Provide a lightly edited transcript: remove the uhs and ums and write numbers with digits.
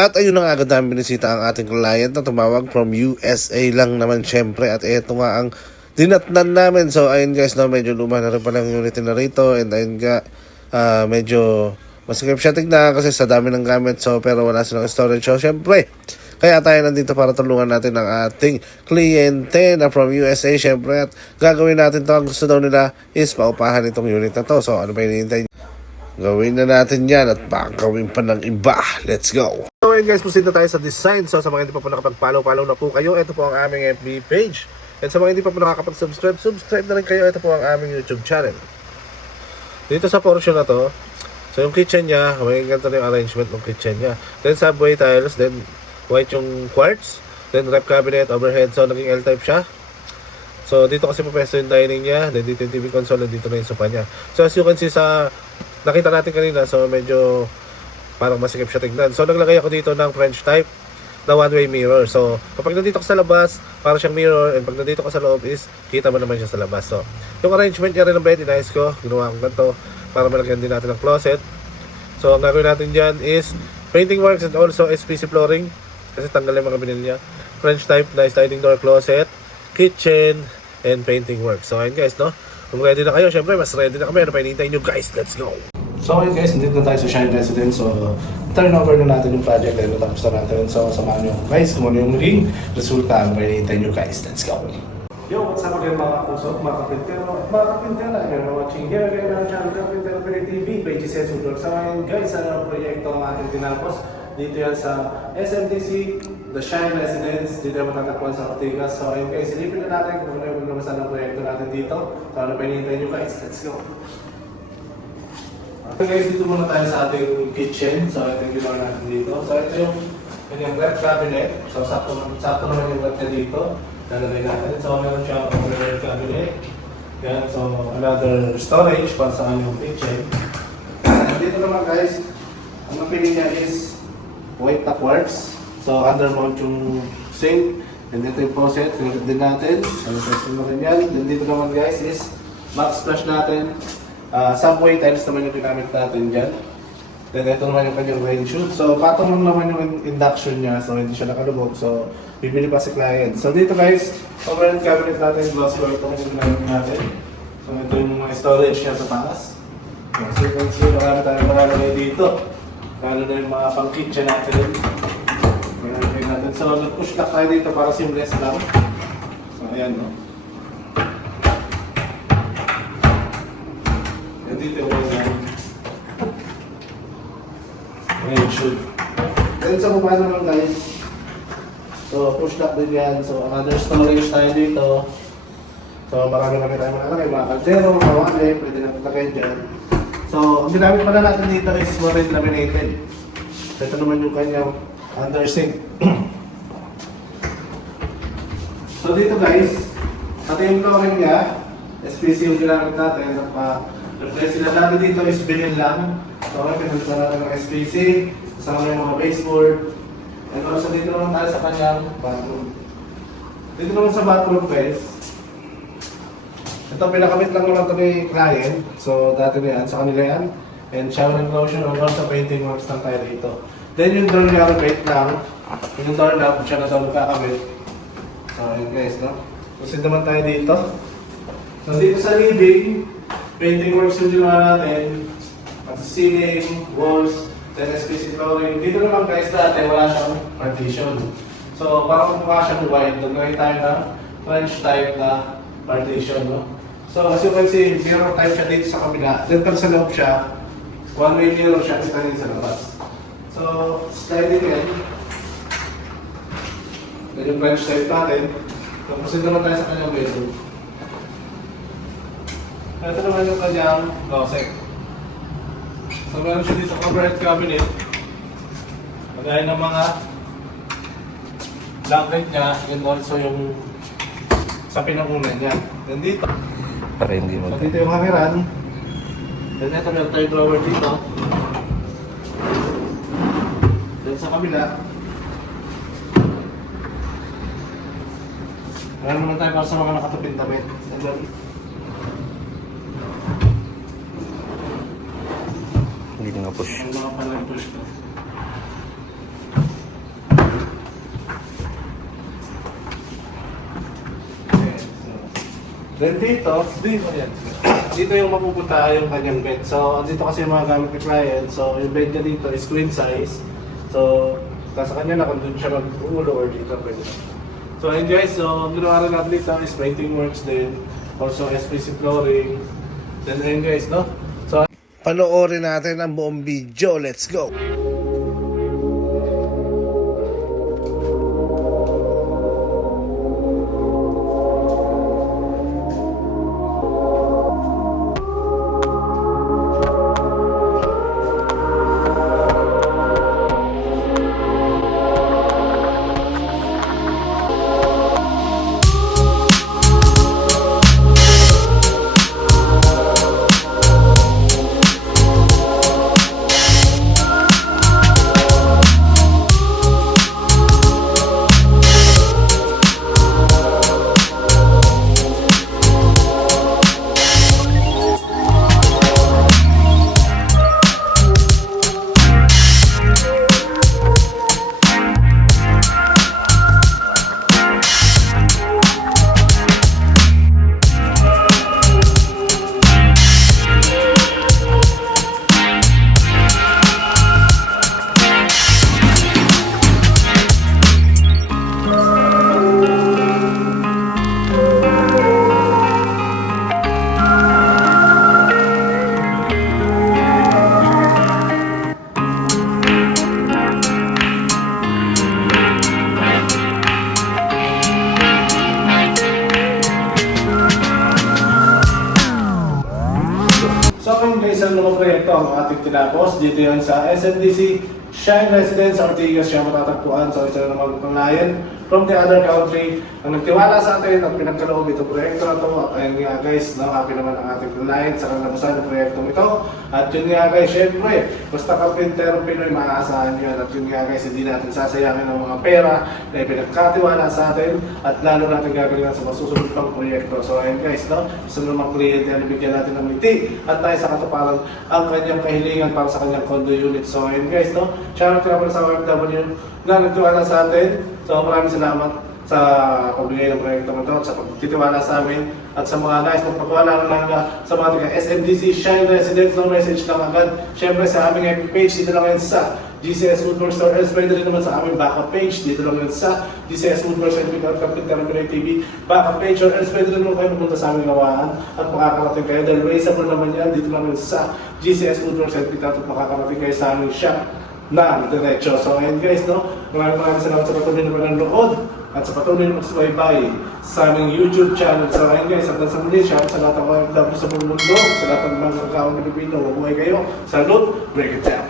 At ayun na nga agad namin binisita ang ating client na tumawag from USA lang naman syempre. At ito nga ang dinatnan namin. So ayun guys, no, medyo luma na rin palang unit na rito. And ayun nga, medyo masikip siya tignan kasi sa dami ng gamit. So pero wala silang storage. So syempre, kaya tayo nandito para tulungan natin ang ating kliyente na from USA syempre. At gagawin natin to. Ang gusto daw nila is paupahan itong unit na to. So ano ba hinihintay? Gawin na natin yan at baka gawin pa ng iba. Let's go! So ayun guys, proceed na tayo sa design. So sa mga hindi pa po nakapag-follow na po kayo, ito po ang aming FB page. And sa mga hindi pa po nakakapag-subscribe, subscribe na rin kayo. Ito po ang aming YouTube channel. Dito sa portion na to, so yung kitchen niya, may ganito na yung arrangement ng kitchen niya. Then subway tiles, then white yung quartz, then rep cabinet, overhead, so naging L-type siya. So dito kasi pupesto yung dining niya, then dito yung TV console, and dito na yung sofa niya. So as you can see sa nakita natin kanina, so medyo parang masikip siya tignan. So naglagay ako dito ng French type na one-way mirror. So kapag nandito ka sa labas, para siyang mirror, and pag nandito ka sa loob is kita mo naman siya sa labas. So yung arrangement niya rin ng bed, inayos ko, ginawa ko ganito para malagyan din natin ng closet. So ang gagawin natin dyan is painting works and also SPC flooring. Kasi tanggal yung mga binili niya. French type na sliding door closet, kitchen, and painting work. So ayun guys, no? Kung ready na kayo, syempre mas ready na kami. Ano pa hinihintay nyo guys? Let's go! So ayun guys, nandito na tayo sa Shine Residence. So turn over na natin yung project dahil natapos na natin. So samahan nyo guys kung ano yung muling resulta. Ano pa hinihintay nyo guys? Let's go! Yo, what's up again mga kusok, mga kapintero at mga kapintera. You're watching here again on channel Kapintero Pili TV, pages and Sudor. So ngayon guys, ano ang proyekto ang ating tinapos? Dito yan sa SMTC, The Shine Residence, dito yung matatagpuan sa Ortigas. So ayun guys, silipin na natin kung ano yung lumasan ng proyekto natin dito. So ano pa hinihintay nyo guys? Let's go! Okay guys, dito muna tayo sa ating kitchen. So ito yung ginawa natin dito. So ito yung kanyang rep cabinet. So sakto naman yung rep na dito. Lalagay natin. So meron siyang rep cabinet. Yan, so another storage para sa kanyang kitchen. Dito naman guys, ang napili niya is white na quartz. So undermount yung sink. And dito yung faucet, pinagod din natin. Ano testing mo rin yan. Then dito naman guys is backsplash natin. Subway tiles naman yung ginamit natin dyan. Then ito naman yung kanyang rain chute. So patong lang naman yung induction niya. So hindi siya nakalubog. So bibili pa si client. So dito guys, overhead cabinet natin. Glossy white yung ginamit natin. So ito yung mga storage niya sa taas. So you can see, marami tayong malalagay dito. Lalo na yung mga pang-kitchen natin. Malalagay natin. So nag-push lock tayo dito para seamless lang. So ayan, no. Yan dito yung mga rain chute. Then sa baba naman guys, so push lock din yan. So another storage tayo dito. So marami tayo malalagay. Mga kaldero, mga wale, pwede natin lagay dyan. So, ang ginamit pala natin dito is marine laminated. Ito naman yung kanyang under sink. So dito guys, pati yung flooring niya, SPC yung ginamit natin. Replace sila natin dito is vinyl lang. So ngayon, pinagpunta natin ng SPC. Kasama yung mga baseboard. And also dito naman tayo sa kanyang bathroom. Dito naman sa bathroom guys, ito, pinakamit lang naman ito ni client. So, dati na yan. Sa kanila yan. And shower and lotion. Ang sa painting works lang tayo dito. Then, yung door niya, repaint lang. Yung door knob, siya na daw magkakamit. So, yun guys, no? Proceed naman tayo dito. So, dito sa living, painting works yung ginawa natin. At ceiling, walls, then SPC flooring. Dito naman guys, dati wala siyang partition. So, parang mukha siyang wide. Nagawin tayo na French type na partition, no? So as you can see, mirror type siya dito sa kabila. Then pag sa loob siya, one-way mirror siya kita rin sa labas. So, sliding yan. Then yung French type natin. So, proceed naman tayo sa kanyang bedroom. Ito naman yung kanyang closet. So, meron siya dito overhead cabinet. Pagaya ng mga blanket niya, and also yung sa pinangunan niya. Then dito, para hindi so dito yung hangiran. Then ito meron tayong drawer dito. Then sa kabila, meron naman tayo para sa mga nakatupin damit. And then, hindi nga push. yung mga panay push ko. Then dito, yan. Dito yung mapupunta yung kanyang bed. So, dito kasi yung mga gamit ni client. So, yung bed niya dito is queen size. So, nasa kanya na kung doon siya mag-ulo or dito pwede. So, ayun guys. So, ginawa rin natin dito is painting works din. Also, SPC flooring. Then, ayun guys, no? So, panoorin natin ang buong video. Let's go! So kung guys, ang lumang proyekto ang ating tinapos, dito yan sa SNDC Shine Residence sa Ortigas siya matatagpuan. So isa na naman client from the other country ang nagtiwala sa atin at pinagkaloob itong proyekto na ito. Ayun nga guys, happy naman ang ating client sa kalabasan ng proyektong ito. At yun nga guys, syempre, basta kapintero Pinoy, maaasahan nyo yan. At yun nga guys, hindi natin sasayangin ang mga pera na ipinagkatiwala sa atin at lalo natin gagalingan sa masusunod pang proyekto. So ayun guys, no? Gusto naman kliyente na bigyan natin ng ngiti at tayo sa katuparan ang kanyang kahilingan para sa kanyang condo unit. So ayun guys, no? Shoutout ka naman sa OFW na nagtiwala sa atin. So maraming salamat sa pagbigay ng proyekto na ito at sa pagtitiwala sa amin at sa mga guys magpapawala lang sa mga taga SMDC Shine Residence. No message lang agad. Siyempre sa aming FB page, dito lang yan sa GCS Woodworks Store. Else pwede rin naman sa aming backup page, dito lang yan sa GCS Woodworks and Pick Out Kapitang Pinoy TV backup page. Or else pwede rin naman kayo pumunta sa aming gawaan at makakarating kayo dahil raceable naman yan. Dito lang yan sa GCS Woodworks and Pick Out at makakarating kayo sa aming shop na diretso. So ayun guys, no? Maraming salamat sa patuloy na panonood at sa patuloy na magsubaybay sa aming YouTube channel. So ayun guys, hanggang sa muli, shout sa lahat ng OFW sa buong mundo, sa lahat ng mga kaawang Pilipino, mabuhay kayo. Salute, break it down!